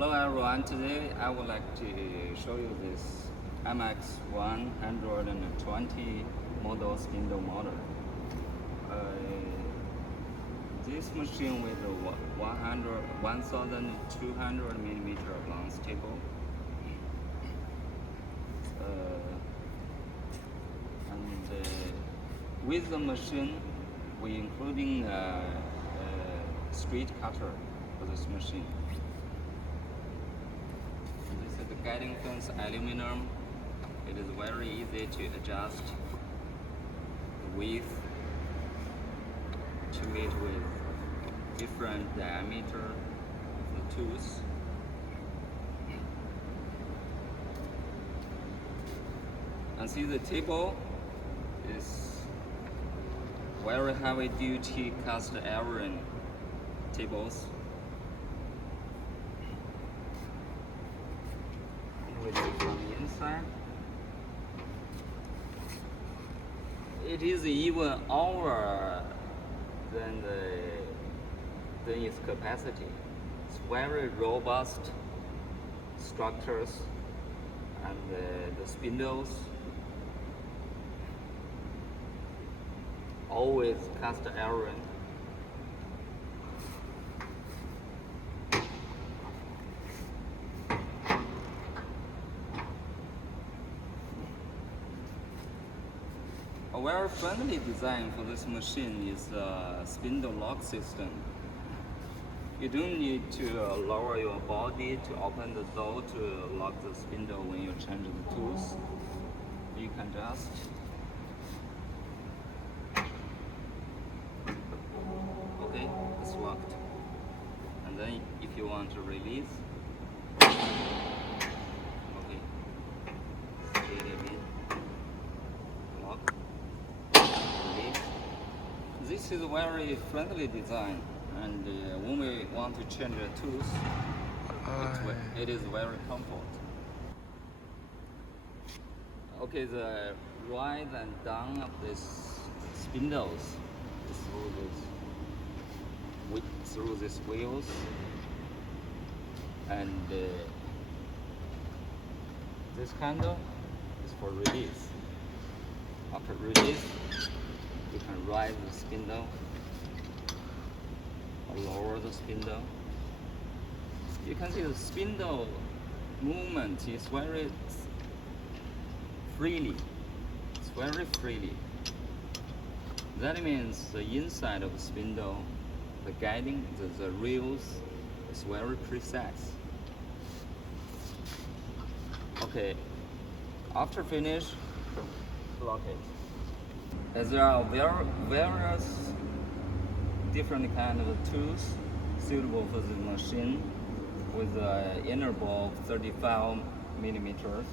Hello everyone, today I would like to show you this MX120 model spindle motor. This machine with a 1200 millimeter long table. With the machine, we including a straight cutter for this machine. This is the guiding fence aluminum. It is very easy to adjust the width to it with different diameter of the tools. And see the table is very heavy duty cast iron tables. And we see from the inside, it is even over than its capacity. It's very robust structures, and the spindles always cast iron. A very friendly design for this machine is a spindle lock system. You don't need to lower your body to open the door to lock the spindle when you change the tools. You can just it's locked. And then if you want to release, straight a bit, lock, release. This is a very friendly design, and when we want to change the tools, it is very comfort. Okay, the rise and down of these spindles is through these wheels, and this handle is for release. After release, you can rise the spindle or lower the spindle. You can see the spindle movement is very freely. It's very freely. That means the inside of the spindle, the guiding, the reels is very precise. Okay, after finish, lock it. As there are various different kind of tools suitable for the machine, with an inner ball of 35 millimeters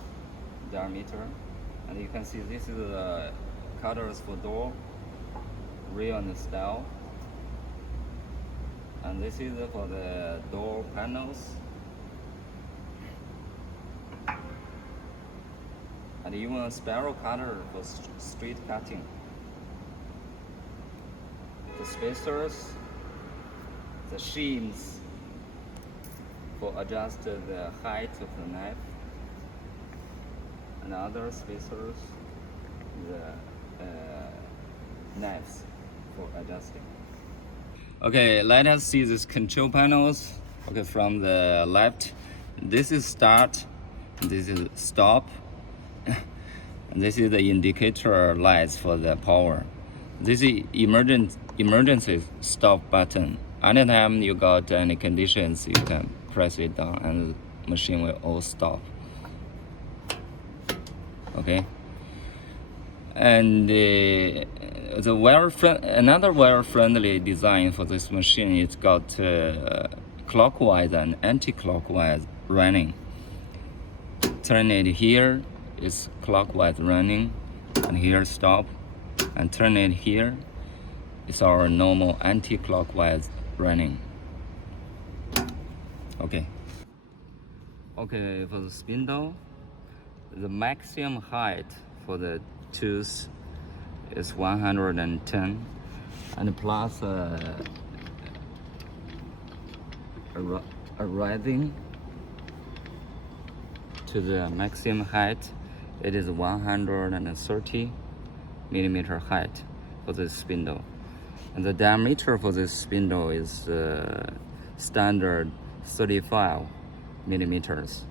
diameter, and you can see this is the cutters for door, real and style. And this is for the door panels, and even a spiral cutter for straight cutting. The spacers, the shims for adjust the height of the knife, and other spacers, the knives for adjusting. Okay, let us see these control panels. Okay, from the left, this is start, this is stop, and this is the indicator lights for the power. This is emergency stop button. Anytime you got any conditions, you can press it down and the machine will all stop. Okay, and another very friendly design for this machine. It's got clockwise and anti-clockwise running. Turn it here is clockwise running, and here stop, and turn it here is our normal anti-clockwise running. Okay, for the spindle, the maximum height for the tooth is 110, and plus a rising to the maximum height. It is 130 millimeter height for this spindle. And the diameter for this spindle is standard 35 millimeters.